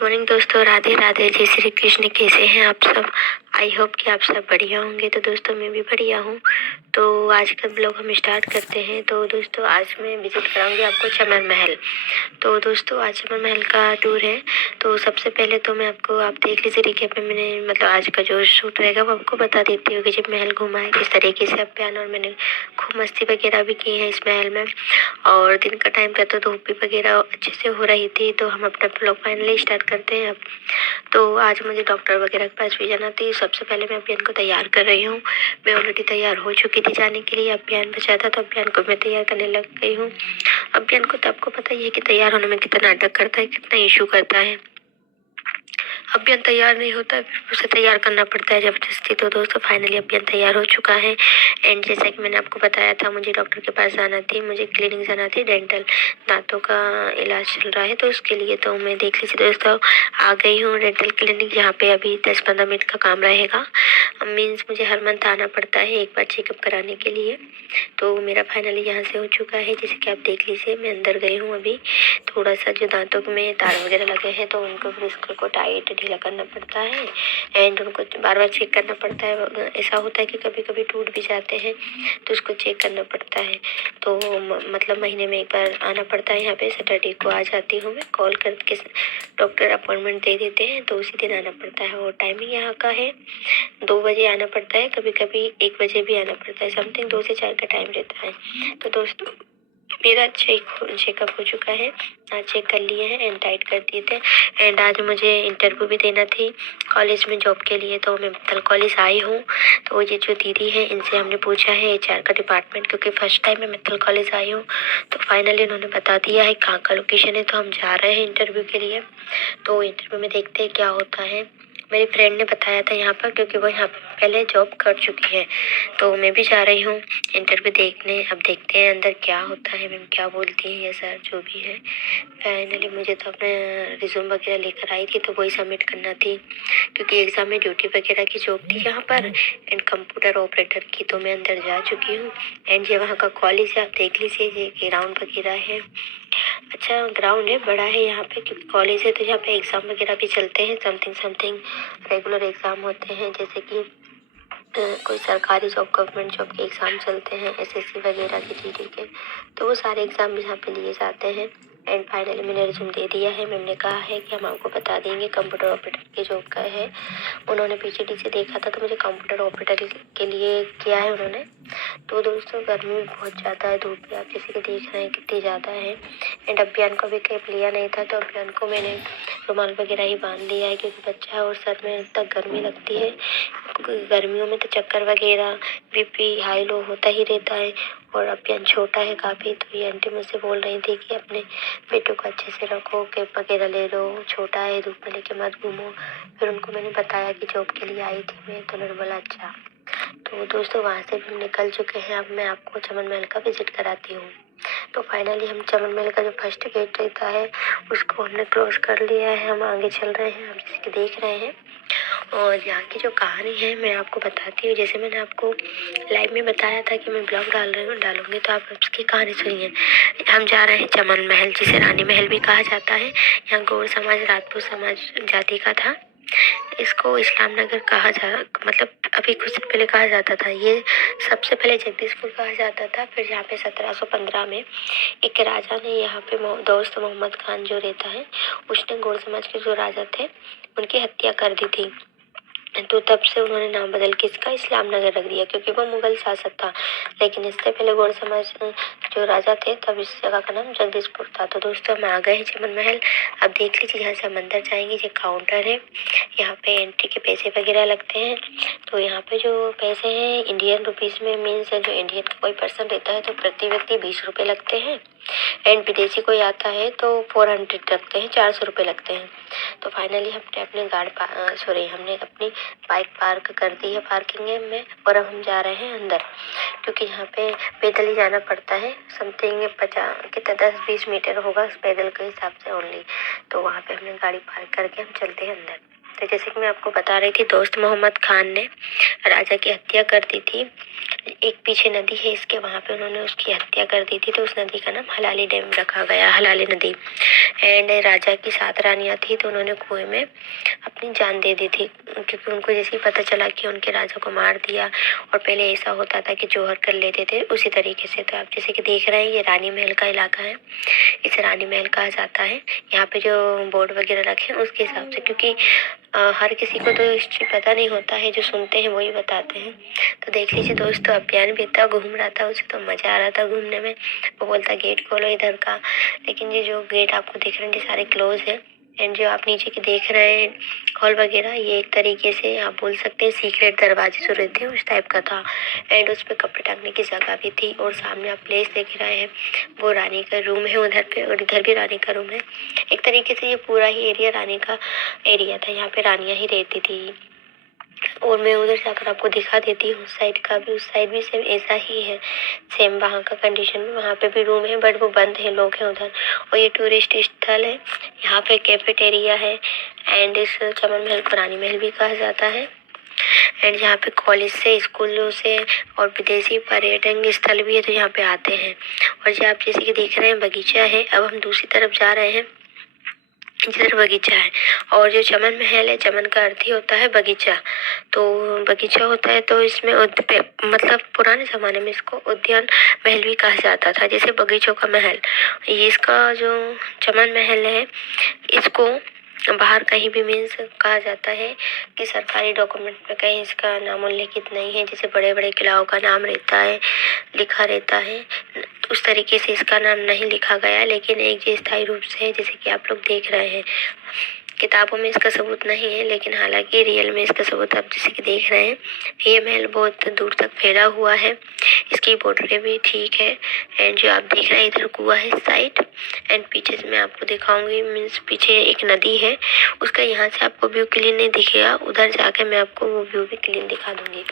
Good morning दोस्तों, राधे राधे, जय श्री कृष्ण। कैसे हैं आप सब? आई होप कि आप सब बढ़िया होंगे। तो दोस्तों मैं भी बढ़िया हूँ। तो आज का ब्लॉग हम स्टार्ट करते हैं। तो दोस्तों आज मैं विजिट कराऊंगी आपको चमन महल। तो दोस्तों आज चमन महल का टूर है। तो सबसे पहले तो मैं आपको, आप देख लीजिए रिकेप में, मैंने मतलब आज का जो शूट रहेगा वो आपको बता देती हूँ कि जब महल घूमा है किस तरीके से अभियान, और मैंने खूब मस्ती वगैरह भी की है इस महल में। और दिन का टाइम था तो धूप भी वगैरह अच्छे से हो रही थी। तो हम अपना ब्लॉग फाइनली स्टार्ट करते हैं अब। तो आज मुझे डॉक्टर वगैरह के पास भी जाना थी। सबसे पहले मैं अभियान को तैयार कर रही हूँ। मैं ऑलरेडी तैयार हो चुकी थी जाने के लिए, अभियान बचा था तो अभियान को मैं तैयार करने लग गई हूँ। अभियान को तो आपको पता ही है कि तैयार होने में कितना नाटक करता है, कितना इशू करता है। अभियान तैयार नहीं होता है, फिर उसे तैयार करना पड़ता है जबरदस्ती। तो दोस्तों फाइनली अभियान तैयार हो चुका है। एंड जैसा कि मैंने आपको बताया था, मुझे डॉक्टर के पास जाना थी, मुझे क्लिनिक जाना थी, डेंटल दांतों का इलाज चल रहा है तो उसके लिए। तो मैं देख लीजिए दोस्तों आ गई हूँ डेंटल क्लिनिक, जहाँ पे अभी 10-15 मिनट का काम रहेगा। मीन्स मुझे हर मंथ आना पड़ता है एक बार चेकअप कराने के लिए। तो मेरा फाइनली यहाँ से हो चुका है, जैसे कि आप देख लीजिए। मैं अंदर गई हूँ अभी। थोड़ा सा जो दांतों में तार वगैरह लगे हैं तो उनको ब्रिस्क को टाइट ढीला करना पड़ता है। एंड उनको बार बार चेक करना पड़ता है। ऐसा होता है कि कभी कभी टूट भी जाते हैं तो उसको चेक करना पड़ता है। तो मतलब महीने में एक बार आना पड़ता है यहाँ पे। सैटरडे को आ जाती हूँ मैं, कॉल करके डॉक्टर अपॉइंटमेंट दे देते हैं तो उसी दिन आना पड़ता है। और टाइमिंग यहाँ का है 2 बजे आना पड़ता है, कभी कभी 1 बजे भी आना पड़ता है। समथिंग 2 से 4 का टाइम रहता है। तो दोस्तों मेरा चेकअप हो चुका है, आज चेक कर लिए हैं एंड टाइट कर दिए थे। एंड आज मुझे इंटरव्यू भी देना थी कॉलेज में जॉब के लिए। तो मैं मित्तल कॉलेज आई हूँ। तो ये जो दीदी है इनसे हमने पूछा है, HR का डिपार्टमेंट, क्योंकि फर्स्ट टाइम मैं मित्तल कॉलेज आई हूँ। तो फाइनली उन्होंने बता दिया है कहाँ का लोकेशन है। तो हम जा रहे हैं इंटरव्यू के लिए। तो इंटरव्यू में देखते हैं क्या होता है। मेरी फ्रेंड ने बताया था यहाँ पर, क्योंकि वो यहाँ पर पहले जॉब कर चुकी है। तो मैं भी जा रही हूँ इंटरव्यू देखने। अब देखते हैं अंदर क्या होता है, मैम क्या बोलती है या सर जो भी है। फाइनली मुझे तो अपना रिज्यूम वगैरह लेकर आई थी तो वही सबमिट करना थी, क्योंकि एग्ज़ाम में ड्यूटी वगैरह की जॉब थी यहाँ पर एंड कंप्यूटर ऑपरेटर की। तो मैं अंदर जा चुकी हूँ। एंड ये वहाँ का कॉलेज है, आप देख लीजिए। ये ग्राउंड वगैरह है, अच्छा ग्राउंड है, बड़ा है यहाँ पे, क्योंकि कॉलेज है तो यहाँ पे एग्ज़ाम वगैरह भी चलते हैं। समथिंग रेगुलर एग्ज़ाम होते हैं, जैसे कि कोई सरकारी जॉब, गवर्नमेंट जॉब के एग्ज़ाम चलते हैं, SSC वगैरह के, GD के। तो वो सारे एग्ज़ाम भी यहाँ पे लिए जाते हैं। एंड फाइनली मैंने रिज्यूम दे दिया है। मैम ने कहा है कि हम आपको बता देंगे कंप्यूटर ऑपरेटर की जॉब का है। उन्होंने PGD से देखा था तो मुझे कंप्यूटर ऑपरेटर के लिए किया है उन्होंने। तो दोस्तों गर्मी भी बहुत ज़्यादा है, धूप भी आप जैसे कि देख रहे हैं कितनी ज़्यादा है। एंड अभियान को भी कैप लिया नहीं था तो अभियान को मैंने रुमाल वगैरह ही बांध लिया है, क्योंकि बच्चा है और सर में तक गर्मी लगती है। गर्मियों में तो चक्कर वगैरह, BP हाई लो होता ही रहता है। और अभियान छोटा है काफ़ी, तो ये आंटी मुझसे बोल रही थी कि अपने बेटों को अच्छे से रखो, कैप वगैरह ले लो, छोटा है, धूप में लेके मत घूमो। फिर उनको मैंने बताया कि जॉब के लिए आई थी मैं, तो उन्होंने बोला अच्छा। तो दोस्तों वहाँ से भी हम निकल चुके हैं। अब मैं आपको चमन महल का विजिट कराती हूँ। तो फाइनली हम चमन महल का जो फर्स्ट गेट रहता है उसको हमने क्रॉस कर लिया है। हम आगे चल रहे हैं, आप जैसे कि देख रहे हैं। और यहाँ की जो कहानी है मैं आपको बताती हूँ। जैसे मैंने आपको लाइव में बताया था कि मैं ब्लॉग डालूंगी, तो आप उसकी कहानी सुनिए। हम जा रहे हैं चमन महल, जिसे रानी महल भी कहा जाता है। यहाँ गौड़ समाज, राजपूत समाज जाति का था। इसको इस्लाम नगर कहा जा, मतलब अभी कुछ दिन पहले कहा जाता था। ये सबसे पहले जगदीशपुर कहा जाता था। फिर यहाँ पे 1715 में एक राजा ने यहाँ पे दोस्त मोहम्मद खान जो रहता है, उसने गौड़ समाज के जो राजा थे उनकी हत्या कर दी थी। तो तब से उन्होंने नाम बदल के इसका इस्लाम नगर रख दिया, क्योंकि वो मुगल शासक था। लेकिन इससे पहले गौड़ समाज जो राजा थे तब इस जगह का नाम जगदीशपुर था। तो दोस्तों हम आ गए हैं चमन महल। अब देख लीजिए, यहाँ से हम अंदर जाएंगे। ये काउंटर है, यहाँ पे एंट्री के पैसे वगैरह लगते हैं। तो यहाँ पे जो पैसे हैं इंडियन रुपीज़ में, मीन्स जो इंडियन का कोई पर्सन रहता है तो प्रति व्यक्ति 20 रुपये लगते हैं। एंड विदेशी कोई आता है तो 400 लगते हैं, 400 रुपये लगते हैं। तो फाइनली हमने अपने हमने अपनी बाइक पार्क कर दी है पार्किंग में। और अब हम जा रहे हैं अंदर, क्योंकि यहाँ पे पैदल ही जाना पड़ता है। समथिंग 50 कितना 10-20 मीटर होगा पैदल के हिसाब से ओनली। तो वहाँ पे हमने गाड़ी पार्क करके हम चलते हैं अंदर। तो जैसे कि मैं आपको बता रही थी, दोस्त मोहम्मद खान ने राजा की हत्या कर दी थी। एक पीछे नदी है इसके, वहाँ पे उन्होंने उसकी हत्या कर दी थी, तो उस नदी का नाम हलाली डैम रखा गया, हलाली नदी। एंड राजा की 7 रानियाँ थी, तो उन्होंने कुएं में अपनी जान दे दी थी, क्योंकि उनको जैसे ही पता चला कि उनके राजा को मार दिया, और पहले ऐसा होता था कि जौहर कर लेते थे उसी तरीके से। तो आप जैसे कि देख रहे हैं ये रानी महल का इलाका है, इसे रानी महल कहा जाता है। यहाँ पे जो बोर्ड वगैरह रखे हैं उसके हिसाब से, क्योंकि हर किसी को तो हिस्ट्री पता नहीं होता है, जो सुनते हैं वही बताते हैं। तो देख लीजिए दोस्तों, अभियान भी था, घूम रहा था, उसे तो मज़ा आ रहा था घूमने में। वो बोलता गेट खोलो इधर का, लेकिन ये जो गेट आपको दिख रहे हैं ये सारे क्लोज है। एंड जो आप नीचे के देख रहे हैं हॉल वगैरह, ये एक तरीके से आप बोल सकते हैं सीक्रेट दरवाजे जो रहते हैं उस टाइप का था। एंड उस पर कपड़े टांगने की जगह भी थी, और सामने आप प्लेस देख रहे हैं वो रानी का रूम है उधर पे, और इधर भी रानी का रूम है। एक तरीके से ये पूरा ही एरिया रानी का एरिया था, यहाँ पे रानियाँ ही रहती थी। और मैं उधर जाकर आपको दिखा देती हूँ, उस साइड का भी, उस साइड भी सेम ऐसा ही है, सेम वहाँ का कंडीशन में। वहाँ पे भी रूम है बट वो बंद है, लोग हैं उधर। और ये टूरिस्ट स्थल है, यहाँ पे कैफेटेरिया है। एंड इस चमन महल को रानी महल भी कहा जाता है। एंड यहाँ पे कॉलेज से, स्कूलों से और विदेशी पर्यटन स्थल भी है, तो यहाँ पे आते हैं। और जो आप जैसे कि देख रहे हैं बगीचा है। अब हम दूसरी तरफ जा रहे हैं, जिधर बगीचा है। और जो चमन महल है, चमन का अर्थ ही होता है बगीचा, तो बगीचा होता है, तो इसमें मतलब पुराने ज़माने में इसको उद्यान महल भी कहा जाता था, जैसे बगीचों का महल। ये इसका जो चमन महल है, इसको बाहर कहीं भी मीन्स कहा जाता है कि सरकारी डॉक्यूमेंट में कहीं इसका नाम उल्लेखित नहीं है, जैसे बड़े बड़े किलाओं का नाम रहता है, लिखा रहता है, उस तरीके से इसका नाम नहीं लिखा गया। लेकिन एक जो स्थायी रूप से है, जैसे कि आप लोग देख रहे हैं, किताबों में इसका सबूत नहीं है, लेकिन हालांकि रियल में इसका सबूत आप जैसे कि देख रहे हैं। ये महल बहुत दूर तक फैला हुआ है, इसकी बॉर्डरें भी ठीक है। एंड जो आप देख रहे हैं इधर कुआं है साइड। एंड पीछे से मैं आपको दिखाऊंगी, मीन्स पीछे एक नदी है, उसका यहाँ से आपको व्यू क्लीन नहीं दिखेगा, उधर जाके मैं आपको वो व्यू भी क्लीन दिखा दूंगी।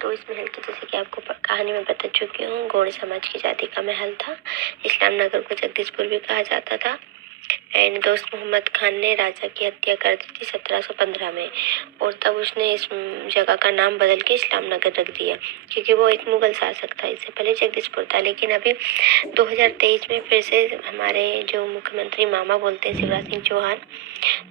तो इस महल की जैसे कि आपको कहानी में बता चुकी हूँ, गौड़ समाज की जाति का महल था। इस्लाम नगर को जगदीशपुर भी कहा जाता था। एंड दोस्त मोहम्मद खान ने राजा की हत्या कर दी थी 1715 में, और तब उसने इस जगह का नाम बदल के इस्लाम नगर रख दिया, क्योंकि वो एक मुगल शासक था। इससे पहले जगदीशपुर था। लेकिन अभी 2023 में फिर से हमारे जो मुख्यमंत्री मामा बोलते हैं, शिवराज सिंह चौहान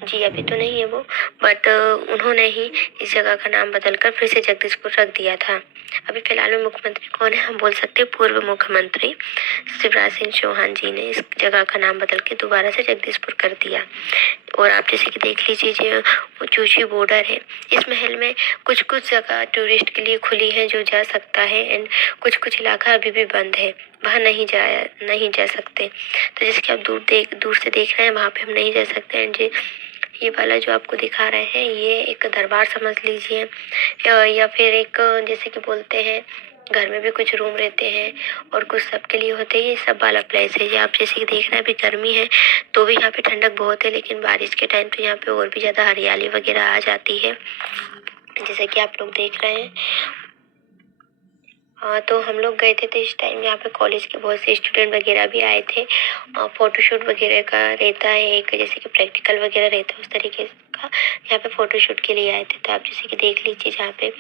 जी, अभी तो नहीं है वो, बट उन्होंने ही इस जगह का नाम बदलकर फिर से जगदीशपुर रख दिया था। अभी फिलहाल में मुख्यमंत्री कौन है, हम बोल सकते हैं पूर्व मुख्यमंत्री शिवराज सिंह चौहान जी ने इस जगह का नाम बदल के दोबारा से जगदीशपुर कर दिया। और आप जैसे कि देख लीजिए जो वो चूची बॉर्डर है, इस महल में कुछ कुछ जगह टूरिस्ट के लिए खुली है जो जा सकता है। एंड कुछ कुछ इलाका अभी भी बंद है, वहाँ नहीं जा सकते। तो जैसे कि आप दूर से देख रहे हैं, वहाँ पे हम नहीं जा सकते। एंड ये वाला जो आपको दिखा रहे हैं, ये एक दरबार समझ लीजिए, या फिर एक जैसे कि बोलते हैं घर में भी कुछ रूम रहते हैं और कुछ सबके लिए होते हैं, ये सब वाला प्लेस है। ये आप जैसे कि देख रहे हैं, अभी गर्मी है तो भी यहाँ पे ठंडक बहुत है, लेकिन बारिश के टाइम तो यहाँ पे और भी ज़्यादा हरियाली वगैरह आ जाती है, जैसे कि आप लोग देख रहे हैं। हाँ, तो हम लोग गए थे, तो इस टाइम यहाँ पे कॉलेज के बहुत से स्टूडेंट वगैरह भी आए थे। फ़ोटोशूट वगैरह का रहता है एक, जैसे कि प्रैक्टिकल वगैरह रहता है उस तरीके का, यहाँ पे फ़ोटोशूट के लिए आए थे। तो आप जैसे कि देख लीजिए, जहाँ पे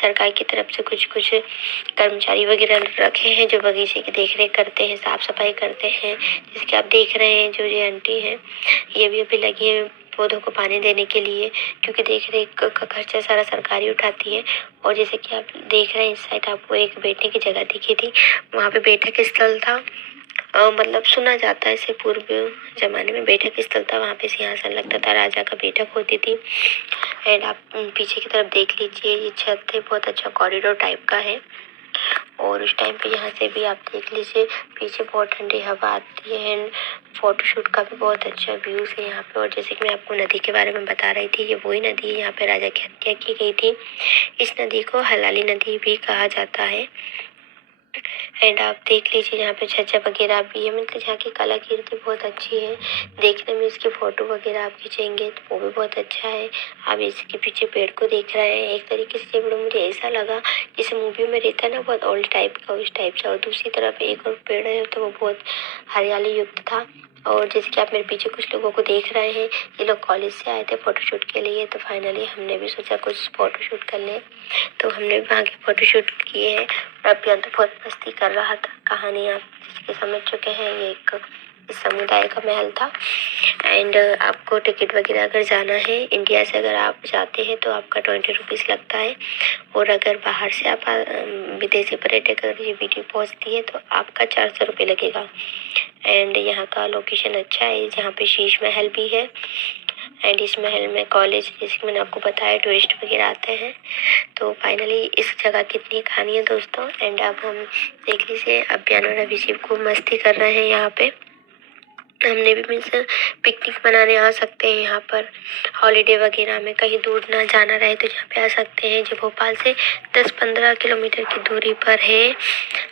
सरकार की तरफ से कुछ कुछ कर्मचारी वगैरह रखे हैं जो बगीचे की देख रेख करते हैं, साफ़ सफाई करते हैं। जैसे कि आप देख रहे हैं, जो ये आंटी हैं ये भी अभी लगी है पौधों को पानी देने के लिए, क्योंकि देख रेख का खर्चा सारा सरकारी उठाती है। और जैसे कि आप देख रहे हैं, इस साइड आपको एक बैठने की जगह दिखी थी, वहाँ पे बैठक स्थल था। मतलब सुना जाता है, इसे पूर्व जमाने में बैठक स्थल था, वहाँ पे सिंहासन लगता था, राजा का बैठक होती थी। एंड आप पीछे की तरफ देख लीजिए, ये छत है, बहुत अच्छा कॉरिडोर टाइप का है। और उस टाइम पे यहाँ से भी आप देख लीजिए, पीछे बहुत ठंडी हवा आती है। एंड फोटोशूट का भी बहुत अच्छा व्यूज़ है यहाँ पे। और जैसे कि मैं आपको नदी के बारे में बता रही थी, ये वही नदी है, यहाँ पे राजा की हत्या की गई थी। इस नदी को हलाली नदी भी कहा जाता है। एंड आप देख लीजिए, यहाँ पे छज्जा वगैरह भी है, मतलब यहाँ की कलाकृति बहुत अच्छी है। देखने में इसकी फ़ोटो वगैरह आप खींचेंगे तो वो भी बहुत अच्छा है। आप इसके पीछे पेड़ को देख रहे हैं, एक तरीके से ये पेड़ मुझे ऐसा लगा जैसे मूवी में रहता है ना, बहुत ओल्ड टाइप का, उस टाइप से। और दूसरी तरफ एक और पेड़ है, तो वो बहुत हरियाली युक्त था। और जैसे कि आप मेरे पीछे कुछ लोगों को देख रहे हैं, ये लोग कॉलेज से आए थे फ़ोटोशूट के लिए, तो फाइनली हमने भी सोचा कुछ फ़ोटोशूट कर लें, तो हमने भी वहाँ के फ़ोटोशूट किए हैं। और अभियान तो बहुत मस्ती कर रहा था। कहानी आप जिसके समझ चुके हैं, ये एक इस समुदाय का महल था। एंड आपको टिकट वगैरह अगर जाना है इंडिया से, अगर आप जाते हैं तो आपका 20 रुपीज़ लगता है, और अगर बाहर से आप विदेशी पर्यटक अगर ये वीडियो पहुँचती है तो आपका 400 रुपये लगेगा। एंड यहाँ का लोकेशन अच्छा है, जहाँ पे शीश महल भी है। एंड इस महल में कॉलेज, जैसे कि मैंने आपको बताया, टूरिस्ट वगैरह आते हैं। तो फाइनली इस जगह कितनी कहानी है दोस्तों। एंड अब हम देख लीजिए, अभियान और अभिषेक खूब मस्ती कर रहे हैं यहाँ पे। हमने भी मीन्स पिकनिक मनाने आ सकते हैं यहाँ पर, हॉलीडे वगैरह में कहीं दूर ना जाना रहे तो यहाँ पे आ सकते हैं, जो भोपाल से 10-15 किलोमीटर की दूरी पर है।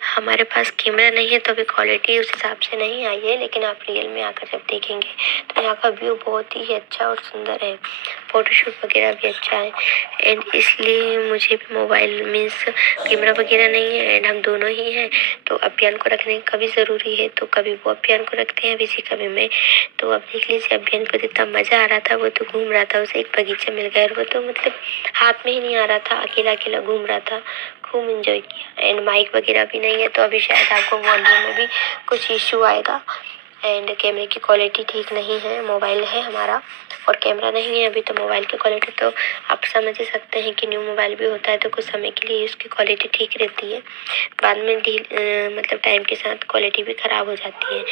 हमारे पास कैमरा नहीं है तो अभी क्वालिटी उस हिसाब से नहीं आई है, लेकिन आप रियल में आकर जब देखेंगे तो यहाँ का व्यू बहुत ही अच्छा और सुंदर है, फ़ोटोशूट वगैरह भी अच्छा है। एंड इसलिए मुझे भी मोबाइल मीन्स कैमरा वगैरह नहीं है, एंड हम दोनों ही हैं, तो अभियान को रखने का भी ज़रूरी है। तो कभी वो अभियान को रखते हैं, अभी कभी मैं। तो अब देख लीजिए, अभियान को जितना मज़ा आ रहा था, वो तो घूम रहा था, उसे एक बगीचा मिल गया और वो तो मतलब हाथ में ही नहीं आ रहा था, अकेला अकेला घूम रहा था, खूब इंजॉय किया। एंड माइक वगैरह भी नहीं है, तो अभी शायद आपको वॉल्यूम में भी कुछ इशू आएगा। एंड कैमरे की क्वालिटी ठीक नहीं है, मोबाइल है हमारा और कैमरा नहीं है अभी, तो मोबाइल की क्वालिटी तो आप समझ ही सकते हैं कि न्यू मोबाइल भी होता है तो कुछ समय के लिए उसकी क्वालिटी ठीक रहती है, बाद में मतलब टाइम के साथ क्वालिटी भी ख़राब हो जाती है।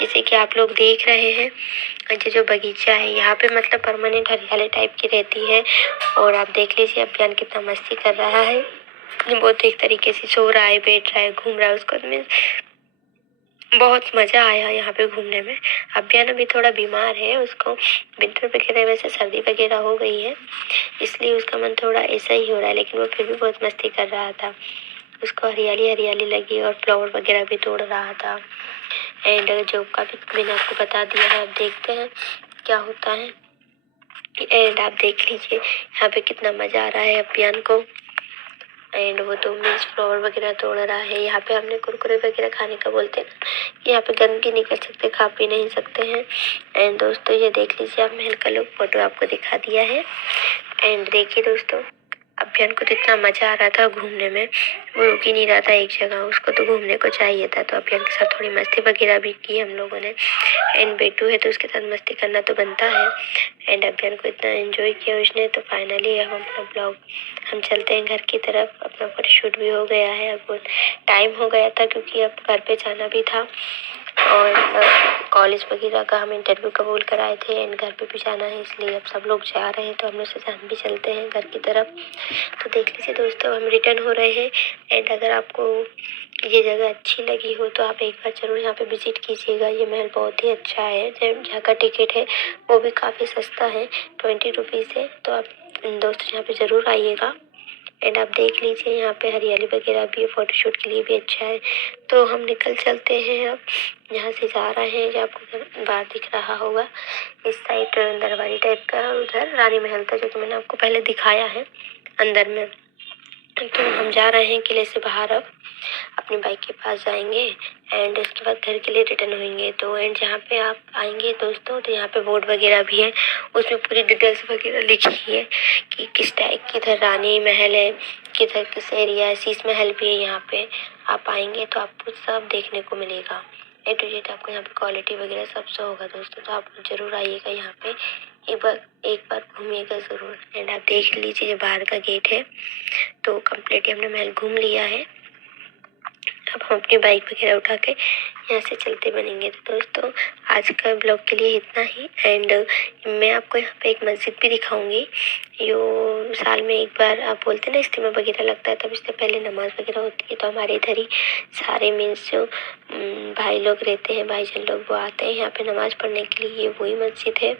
जैसे कि आप लोग देख रहे हैं, ये जो बगीचा है यहाँ पे मतलब परमानेंट हरियाली टाइप की रहती है। और आप देख लीजिए, अभियान कितना मस्ती कर रहा है, वो तो एक तरीके से सो रहा है, बैठ रहा है, घूम रहा है, उसको तो बहुत मज़ा आया यहाँ पे घूमने में। अभियान अभी थोड़ा बीमार है, उसको विंटर वगैरह वैसे सर्दी वगैरह हो गई है, इसलिए उसका मन थोड़ा ऐसा ही हो रहा है, लेकिन वो फिर भी बहुत मस्ती कर रहा था। उसको हरियाली हरियाली लगी और फ्लावर वगैरह भी तोड़ रहा था। एंड जॉब का भी मैंने आपको बता दिया है, अब देखते हैं क्या होता है। एंड आप देख लीजिए यहाँ पे कितना मज़ा आ रहा है अभियान को। एंड वो तो मीन्स फ्लावर वगैरह तोड़ रहा है। यहाँ पे हमने कुरकुरे वगैरह खाने का बोलते हैं ना, यहाँ पे गंदगी नहीं कर सकते, खा पी नहीं सकते हैं। एंड दोस्तों ये देख लीजिए, आप महल का लुक फोटो आपको दिखा दिया है। एंड देखिए दोस्तों, अभियान को जितना मज़ा आ रहा था घूमने में, वो रुक ही नहीं रहा था एक जगह, उसको तो घूमने को चाहिए था। तो अभियान के साथ थोड़ी मस्ती वगैरह भी की हम लोगों ने। एंड बेटू है तो उसके साथ मस्ती करना तो बनता है। एंड अभियान को इतना एंजॉय किया उसने, तो फाइनली अब अपना ब्लॉग हम चलते हैं घर की तरफ। अपना फोटोशूट भी हो गया है, अब टाइम हो गया था क्योंकि अब घर पे जाना भी था, और कॉलेज वगैरह का हम इंटरव्यू कबूल कराए थे, एंड घर पे भी जाना है, इसलिए अब सब लोग जा रहे हैं तो हम लोग सोचा हम भी चलते हैं घर की तरफ। तो देख लीजिए दोस्तों, हम रिटर्न हो रहे हैं। एंड अगर आपको ये जगह अच्छी लगी हो तो आप एक बार ज़रूर यहाँ पे विज़िट कीजिएगा। ये महल बहुत ही अच्छा है, जहाँ का टिकट है वो भी काफ़ी सस्ता है, 20 रुपीज़ है, तो आप दोस्तों यहाँ पे ज़रूर आइएगा। एंड आप देख लीजिए, यहाँ पे हरियाली वगैरह भी है, फ़ोटोशूट के लिए भी अच्छा है। तो हम निकल चलते हैं, अब यहाँ से जा रहे हैं, जो आपको बाहर दिख रहा होगा इस साइड दरबारी टाइप का, उधर रानी महल था जो कि मैंने आपको पहले दिखाया है अंदर में। तो हम जा रहे हैं किले से बाहर, अब अपनी बाइक के पास जाएंगे एंड उसके बाद घर के लिए रिटर्न होंगे। तो एंड जहाँ पे आप आएंगे दोस्तों, तो यहाँ पे बोर्ड वगैरह भी है, उसमें पूरी डिटेल्स वगैरह लिखी है कि किस टाइप किधर रानी महल है, किधर किस एरिया है, शीश महल भी है। यहाँ पे आप आएंगे तो आपको सब देखने को मिलेगा, ए टू जेड आपको यहाँ पे क्वालिटी वगैरह सब शो होगा दोस्तों। तो आप ज़रूर आइएगा यहाँ पे, एक बार घूमिएगा ज़रूर। एंड आप देख लीजिए, जो बाहर का गेट है, तो कम्प्लीटली हमने महल घूम लिया है। अब हम अपनी बाइक वगैरह उठा के यहाँ से चलते बनेंगे। तो दोस्तों आज का ब्लॉग के लिए इतना ही। एंड मैं आपको यहाँ पे एक मस्जिद भी दिखाऊंगी, जो साल में एक बार आप बोलते हैं ना इज्तिमा वगैरह लगता है, तब इससे पहले नमाज़ वगैरह होती है। तो हमारे इधर ही सारे मीन्स जो भाई लोग रहते हैं, भाईजान लोग, वो आते हैं यहाँ पे नमाज़ पढ़ने के लिए। ये वही मस्जिद है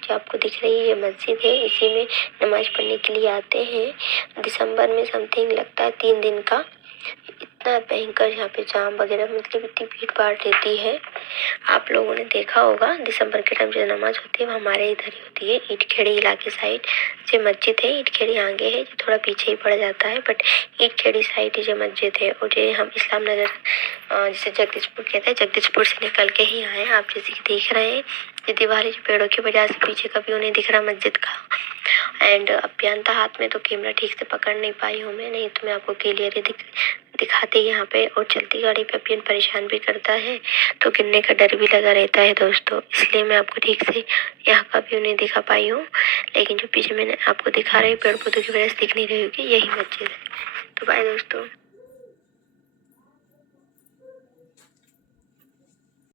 जो आपको दिख रही है, ये मस्जिद है, इसी में नमाज़ पढ़ने के लिए आते हैं। दिसंबर में समथिंग लगता है 3 दिन का इतना भयंकर यहाँ पे जाम वगैरह मतलब इतनी भीड़ भाड़ रहती है। आप लोगों ने देखा होगा दिसंबर के टाइम जो नमाज होती है वो हमारे इधर ही होती है, ईटखेड़ी इलाके साइड। जो मस्जिद है ईटखेड़ी आगे है, जो थोड़ा पीछे ही पड़ जाता है, बट ईटखेड़ी साइड ही जो मस्जिद है। और जो हम इस्लाम नगर जिसे जगदीशपुर कहते हैं, जगदीशपुर से निकल के ही आए। आप जैसे कि देख रहे हैं ये दीवारें जो पेड़ों की वजह से पीछे का व्यू नहीं दिख रहा मस्जिद का। एंड अभियंता हाथ में तो कैमरा ठीक से पकड़ नहीं पाई हूँ मैं, नहीं तो मैं आपको क्लियर ही दिखाती यहाँ पे। और चलती गाड़ी पे अभियन परेशान भी करता है तो गिरने का डर भी लगा रहता है दोस्तों, इसलिए मैं आपको ठीक से यहाँ का व्यू नहीं दिखा पाई हूँ। लेकिन जो पीछे मैंने आपको दिखा रही पेड़ पौधों की वजह से दिख नहीं रही होगी, यही मस्जिद है। तो बाय दोस्तों।